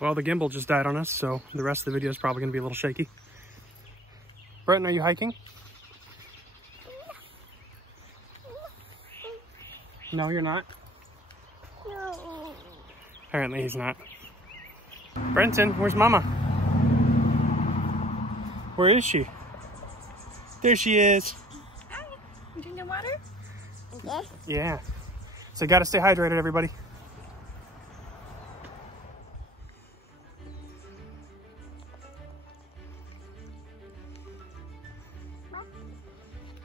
Well, the gimbal just died on us, so the rest of the video is probably going to be a little shaky. Brenton, are you hiking? No, you're not? No. Apparently he's not. Brenton, where's Mama? Where is she? There she is. Hi. You drinking water? Okay. Yeah. So you gotta stay hydrated, everybody.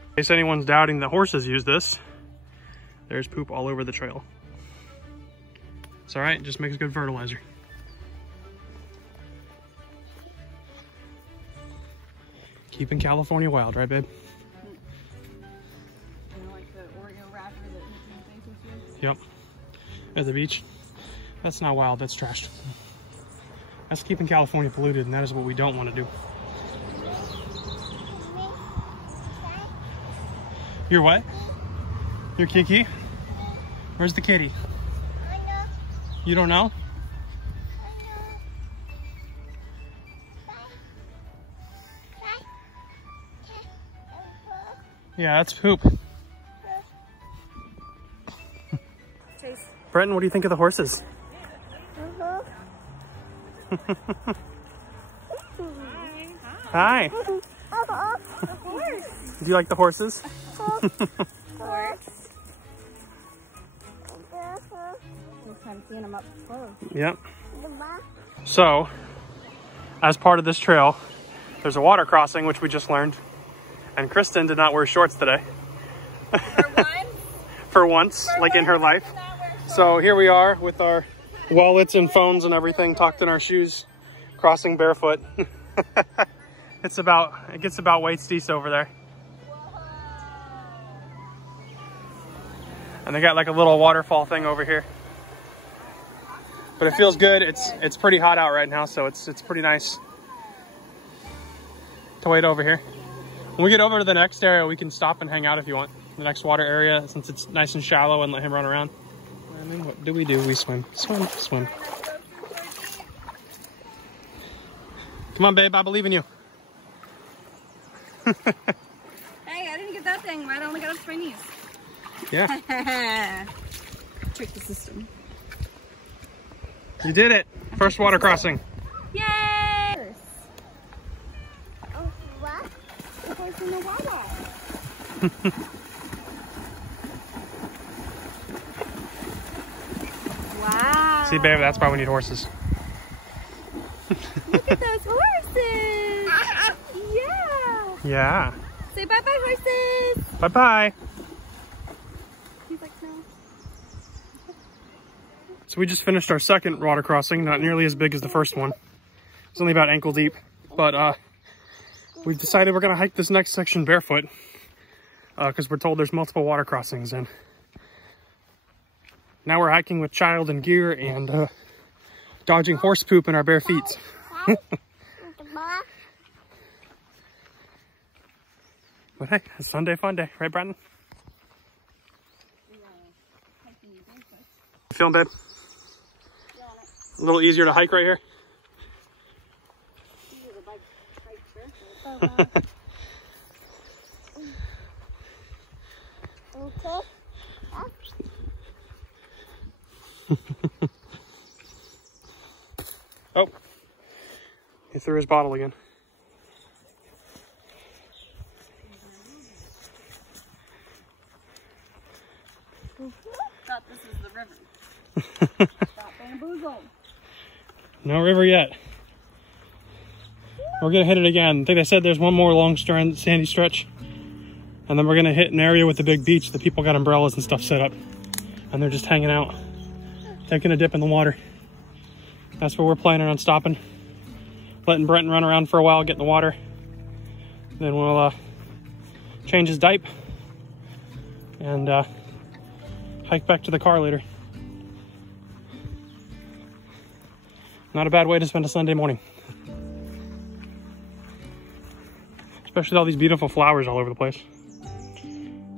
In case anyone's doubting that horses use this, there's poop all over the trail. It's all right, just makes good fertilizer. Keeping California wild, right, babe? You know, like the Oreo wrapper that you can with Yep. At the beach. That's not wild, that's trashed. That's keeping California polluted, and that is what we don't want to do. You're what? You're Kiki? Where's the kitty? You don't know? Yeah, that's poop. Chase. Brenton, what do you think of the horses? Hi. Of course. Do you like the horses? I'm seeing them up close. Yep. So, as part of this trail, there's a water crossing, which we just learned. And Kristen did not wear shorts today. For once? For once, like in her life. So here we are with our wallets and phones and everything tucked in our shoes, crossing barefoot. It gets about waist deep over there. And they got like a little waterfall thing over here. But it feels good. It's pretty hot out right now, so it's pretty nice to wait over here. When we get over to the next area, we can stop and hang out if you want. The next water area, since it's nice and shallow, and let him run around. And then what do? We swim. Swim, swim. Come on, babe, I believe in you. Hey, I didn't get that thing. I only got up to my knees. Yeah. Trick the system. You did it. First water crossing. Yay! Oh, what? The horse in the water. Wow. See, babe, that's why we need horses. Look at those horses. Yeah. Yeah. Say bye-bye, horses. Bye-bye. He's like, no. So we just finished our second water crossing, not nearly as big as the first one. It's only about ankle deep, but we've decided we're gonna hike this next section barefoot because we're told there's multiple water crossings, and now we're hiking with child and gear and dodging horse poop in our bare feet. But hey, it's Sunday fun day, right, Brenton? You feeling, babe? A little easier to hike right here. Oh, he threw his bottle again. Thought this was the river. Stop bamboozled. No river yet. We're gonna hit it again. I think they said there's one more long sandy stretch. And then we're gonna hit an area with the big beach. The people got umbrellas and stuff set up. And they're just hanging out, taking a dip in the water. That's where we're planning on stopping. Letting Brenton run around for a while, get in the water. Then we'll change his diaper and hike back to the car later. Not a bad way to spend a Sunday morning. Especially with all these beautiful flowers all over the place.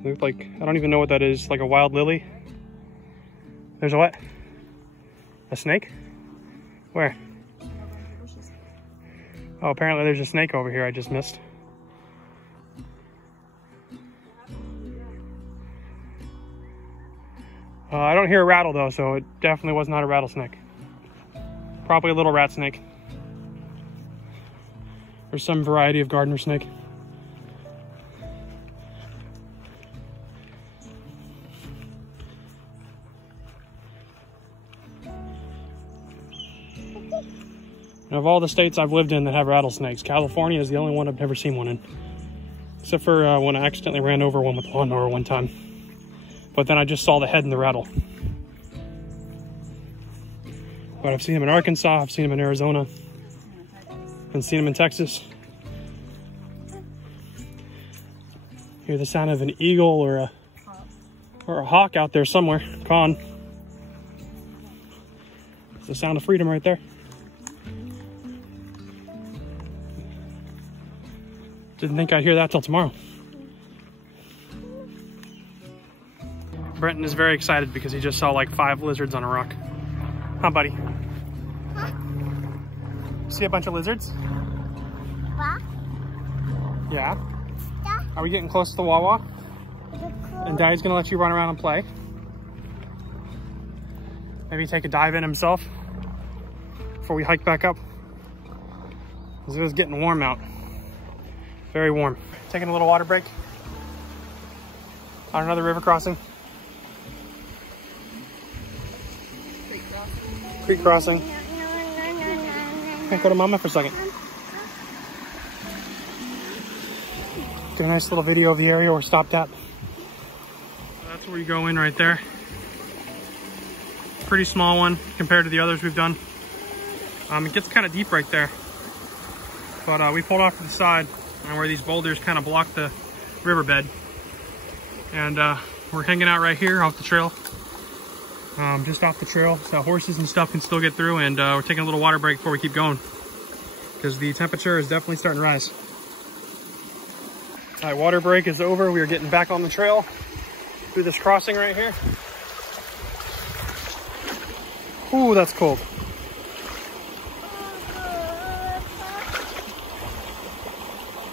They look like, I don't even know what that is, like a wild lily. There's a what? A snake? Where? Oh, apparently there's a snake over here I just missed. I don't hear a rattle though, so it definitely was not a rattlesnake. Probably a little rat snake. Or some variety of gardener snake. Of all the states I've lived in that have rattlesnakes, California is the only one I've never seen one in. Except for when I accidentally ran over one with a lawnmower one time. But then I just saw the head in the rattle. But I've seen them in Arkansas, I've seen them in Arizona, and seen them in Texas. Hear the sound of an eagle or a hawk out there somewhere, cawing. It's the sound of freedom right there. Didn't think I'd hear that till tomorrow. Brenton is very excited because he just saw like 5 lizards on a rock. Huh, buddy? Huh? See a bunch of lizards? What? Yeah. Are we getting close to the Wawa? And Daddy's gonna let you run around and play. Maybe take a dive in himself before we hike back up. Because it was getting warm out. Very warm. Taking a little water break on another river crossing. Creek crossing. Hey, go to Mama for a second. Get a nice little video of the area we're stopped at. That's where you go in right there. Pretty small one compared to the others we've done. It gets kind of deep right there. But we pulled off to the side where these boulders kind of block the riverbed. And we're hanging out right here off the trail. Just off the trail, so horses and stuff can still get through, and we're taking a little water break before we keep going because the temperature is definitely starting to rise. All right, water break is over. We are getting back on the trail through this crossing right here. Ooh, that's cold.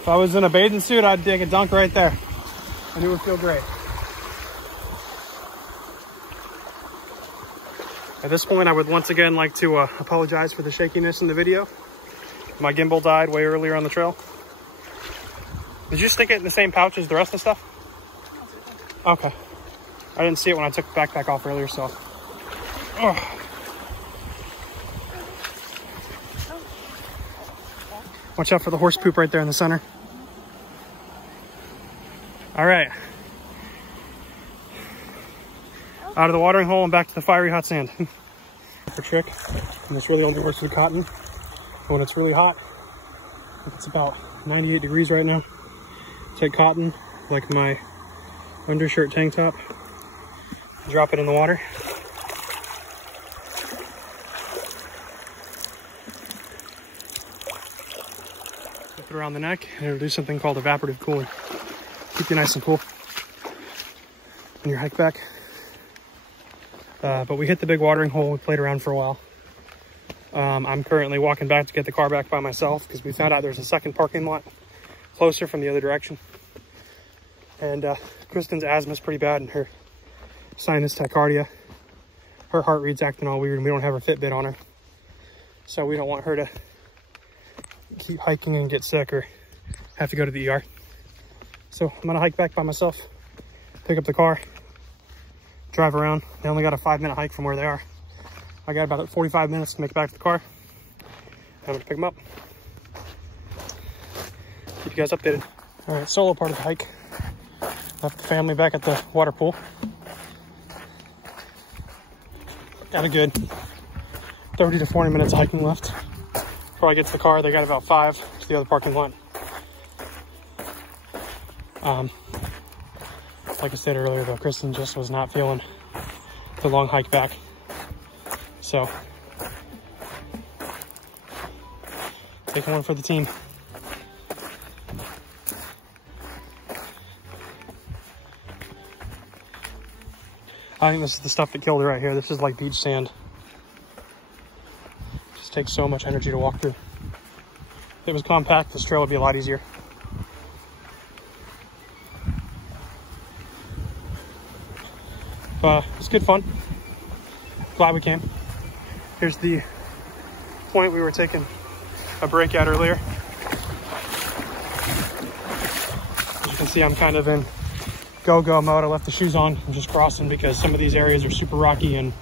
If I was in a bathing suit, I'd take a dunk right there and it would feel great. At this point, I would once again like to apologize for the shakiness in the video. My gimbal died way earlier on the trail. Did you stick it in the same pouch as the rest of the stuff? Okay. I didn't see it when I took the backpack off earlier, so. Oh. Watch out for the horse poop right there in the center. All right. Out of the watering hole and back to the fiery hot sand. For trick, and this really only works with cotton. When it's really hot, it's about 98 degrees right now. Take cotton, like my undershirt tank top, drop it in the water. Flip it around the neck, and it'll do something called evaporative cooling. Keep you nice and cool on your hike back. But we hit the big watering hole. We played around for a while. I'm currently walking back to get the car back by myself because we found out there's a second parking lot closer from the other direction. And Kristen's asthma is pretty bad and her sinus tachycardia. Her heart rate's acting all weird and we don't have her Fitbit on her. So we don't want her to keep hiking and get sick or have to go to the ER. So I'm gonna hike back by myself, pick up the car, drive around. They only got a 5-minute hike from where they are. I got about 45 minutes to make it back to the car. I'm gonna pick them up. Keep you guys updated. All right, solo part of the hike. Left the family back at the water pool. Got a good 30 to 40 minutes of hiking left. Before I get to the car, they got about 5 to the other parking lot. Like I said earlier though, Kristen just was not feeling the long hike back. So, taking one for the team. I think this is the stuff that killed her right here. This is like beach sand. Just takes so much energy to walk through. If it was compact, this trail would be a lot easier. But it's good fun. Glad we came. Here's the point we were taking a break at earlier. As you can see, I'm kind of in go-go mode. I left the shoes on. I'm just crossing because some of these areas are super rocky and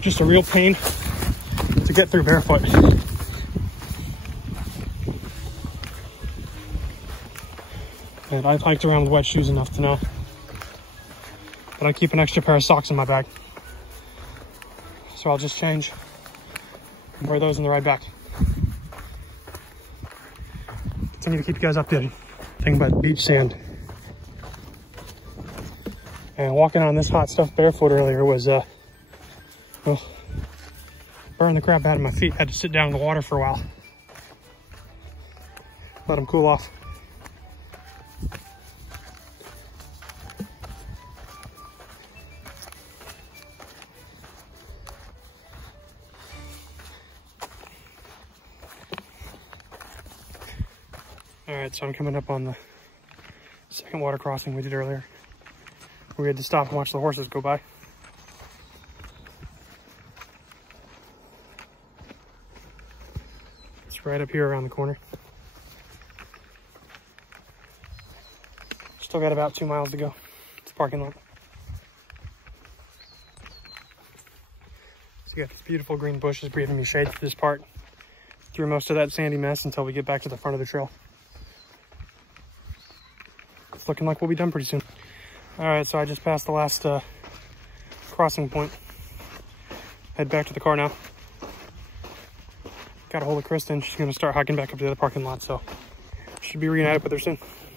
just a real pain to get through barefoot. And I've hiked around with wet shoes enough to know that I keep an extra pair of socks in my bag. So I'll just change and wear those in the ride back. Continue to keep you guys updated. Thing about beach sand. And walking on this hot stuff barefoot earlier was, well, burn the crap out of my feet. Had to sit down in the water for a while. Let them cool off. All right, so I'm coming up on the second water crossing we did earlier. We had to stop and watch the horses go by. It's right up here around the corner. Still got about 2 miles to go. It's a parking lot. So you got these beautiful green bushes breathing me shade through this part. Through most of that sandy mess until we get back to the front of the trail. It's looking like we'll be done pretty soon. All right, so I just passed the last crossing point. Head back to the car now. Got a hold of Kristen. She's gonna start hiking back up to the other parking lot, so should be reunited with her soon.